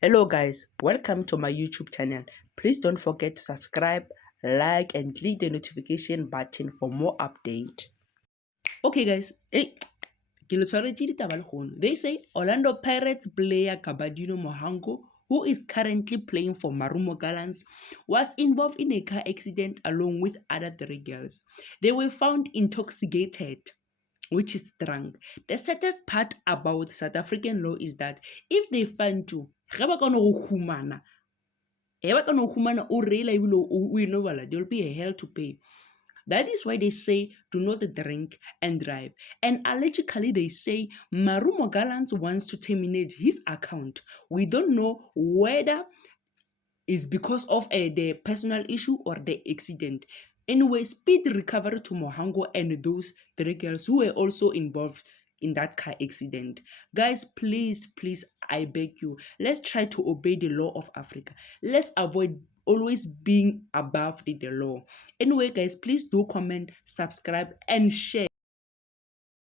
Hello guys, welcome to my YouTube channel. Please don't forget to subscribe, like and click the notification button for more update. Okay guys, they say Orlando Pirates player Kabadino Mohango, who is currently playing for Marumo Gallants, was involved in a car accident along with other three girls. They were found intoxicated, which is drunk. The saddest part about South African law is that if they find you, there will be a hell to pay. That is why they say do not drink and drive. And allegedly, they say Marumo Gallants wants to terminate his account. We don't know whether it's because of the personal issue or the accident. Anyway, speed recovery to Mohango and those three girls who were also involved in that car accident. Guys, please, I beg you, let's try to obey the law of Africa. Let's avoid always being above the law. Anyway, guys, please do comment, subscribe, and share.